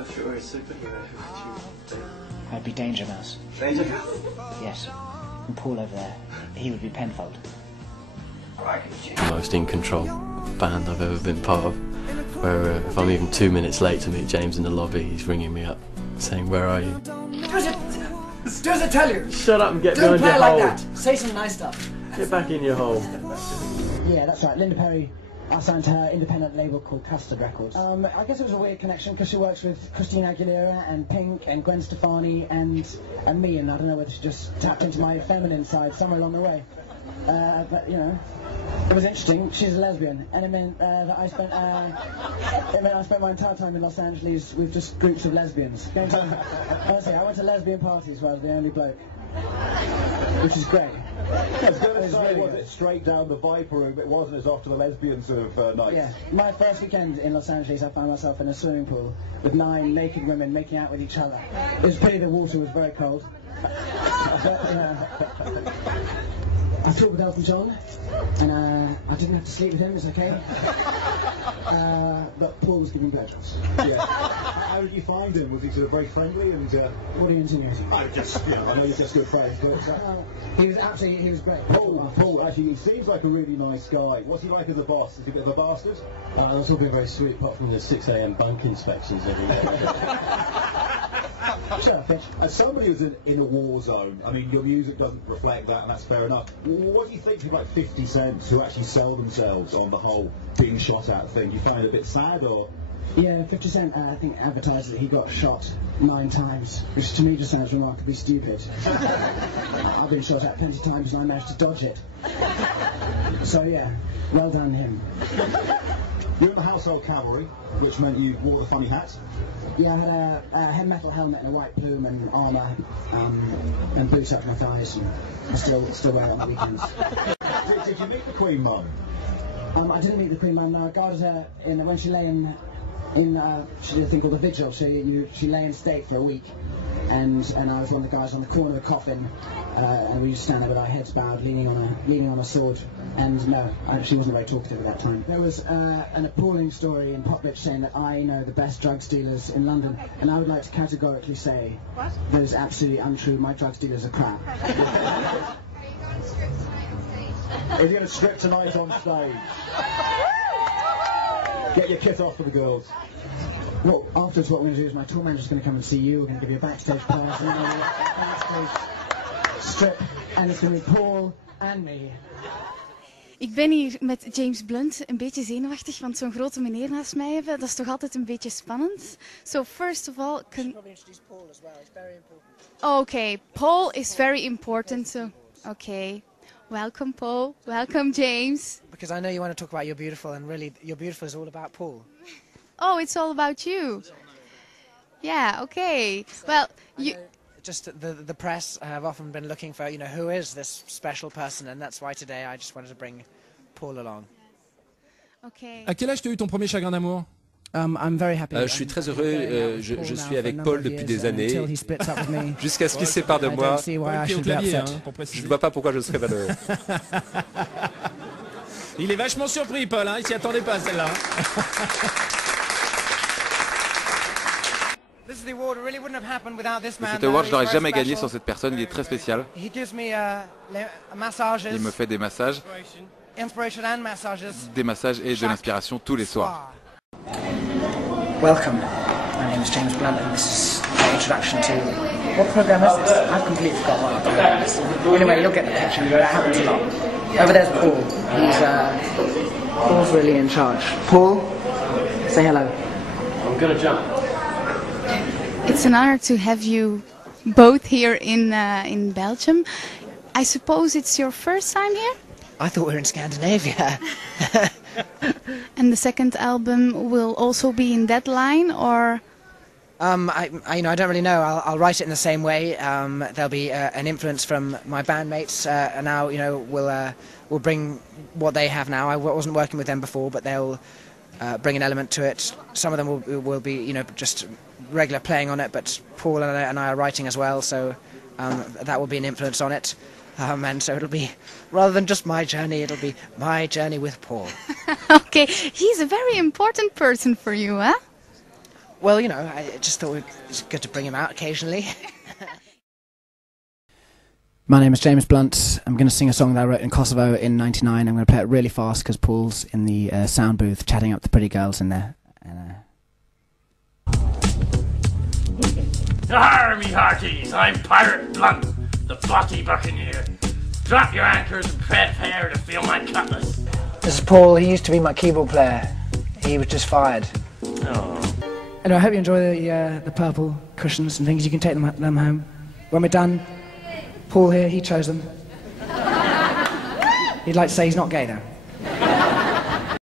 If you were a superhero, who would you be? I'd be Danger Mouse. Danger Mouse? Yes. And Paul over there, he would be Penfold. The most in control band I've ever been part of. Where if I'm even 2 minutes late to meet James in the lobby, he's ringing me up, saying, "Where are you?" Do as I tell you! Shut up and get Don't behind your play like hole. that! Say some nice stuff. Get back in your hole. Yeah, that's right. Linda Perry, I signed to her independent label called Custard Records. I guess it was a weird connection because she works with Christina Aguilera and Pink and Gwen Stefani and me, and I don't know whether she just tapped into my feminine side somewhere along the way. But, you know, it was interesting. She's a lesbian, and it meant that I spent my entire time in Los Angeles with just groups of lesbians. Honestly, I went to lesbian parties where I was the only bloke, which is great. I was going to say, was it straight down the Viper Room? It wasn't as after the lesbians of nights. Yeah, my first weekend in Los Angeles, I found myself in a swimming pool with 9 naked women making out with each other. It was pity the water was very cold. But, I talked with Elton John, and I didn't have to sleep with him, it's okay. But Paul was giving blowjobs. Yeah. How did you find him? Was he sort of very friendly and... What do you insinuate? I know you're just good friends, but... He was great. Paul, actually, he seems like a really nice guy. What's he like as a boss? Is he a bit of a bastard? It's all been very sweet, apart from the 6 a.m. bank inspections every day. Shut up, bitch. As somebody who's in a war zone, I mean, your music doesn't reflect that, and that's fair enough. What do you think of like 50 Cent, who actually sell themselves on the whole being shot at thing? Do you find it a bit sad, or...? Yeah, 50 Cent, I think, advertised that he got shot 9 times, which to me just sounds remarkably stupid. I've been shot at plenty of times and I managed to dodge it. So yeah, well done him. You're in the household cavalry, which meant you wore the funny hat. Yeah, I had a heavy metal helmet and a white plume and armour, and boots up to my thighs, and I still wear it on the weekends. Did you meet the Queen Mum? I didn't meet the Queen Mum, no. I guarded her when she lay she did a thing called a vigil. She lay in state for a week, and I was one of the guys on the corner of the coffin, and we used to stand there with our heads bowed, leaning on a sword. And no, she wasn't very talkative at that time. There was an appalling story in Popbitch saying that I know the best drug dealers in London, and I would like to categorically say that is absolutely untrue. My drug dealers are crap. Are you going to strip tonight on stage? Get your kit off for the girls. Well, afterwards what we're going to do is my tour manager's going to come and see you, we're going to give you a backstage pass, and then we're going to backstage strip, and it's going to be Paul and me. Ik ben hier met James Blunt, een beetje zenuwachtig, want zo'n grote meneer naast mij hebben, dat is toch altijd een beetje spannend. So first of all, Paul as well. It's very important. Okay, Paul is very important. So, okay, welcome Paul, welcome James. Because I know you want to talk about You're Beautiful, and really, You're Beautiful is all about Paul. Oh, it's all about you. Yeah, okay. Well, you. Just the press have often been looking for, who is this special person, and that's why today I just wanted to bring Paul along. Okay. À quel âge tu as eu ton premier chagrin d'amour? I'm very happy. Je suis très heureux, je suis avec Paul depuis des années, jusqu'à ce qu'il se sépare de moi. Paul qui est au clavier, hein, pour préciser. Je ne vois pas pourquoi je serais malheureux. Il est vachement surpris, Paul, hein, il s'y attendait pas celle-là. Cet award, je n'aurais jamais gagné sans cette personne, il est très spécial. Il Il me fait des massages et de l'inspiration tous les soirs. Welcome. My name is James Blunt, and this is my introduction to... What program is this? I've completely forgotten what the program is. Anyway, you'll get the picture. That happens a lot. Over there's Paul. Paul's really in charge. Paul, say hello. I'm going to jump. It's an honor to have you both here in Belgium. I suppose it's your first time here? I thought we were in Scandinavia. And the second album will also be in that line, or? I don't really know. I'll write it in the same way. There'll be an influence from my bandmates, and now we'll bring what they have now. I wasn't working with them before, but they'll bring an element to it. Some of them will be just regular playing on it, but Paul and I are writing as well, so that will be an influence on it. And so it'll be, rather than just my journey, it'll be my journey with Paul. Okay, he's a very important person for you, huh? Well, you know, I just thought it's good to bring him out occasionally. My name is James Blunt. I'm going to sing a song that I wrote in Kosovo in '99. I'm going to play it really fast because Paul's in the sound booth chatting up the pretty girls in there. Arr, me hearties, I'm Pirate Blunt, the bloody buccaneer. Drop your anchors and prepare to feel my cutlass. This is Paul. He used to be my keyboard player. He was just fired. Oh. Anyway, I hope you enjoy the purple cushions and things. You can take them home. When we're done, Paul here, he chose them. He'd like to say he's not gay though.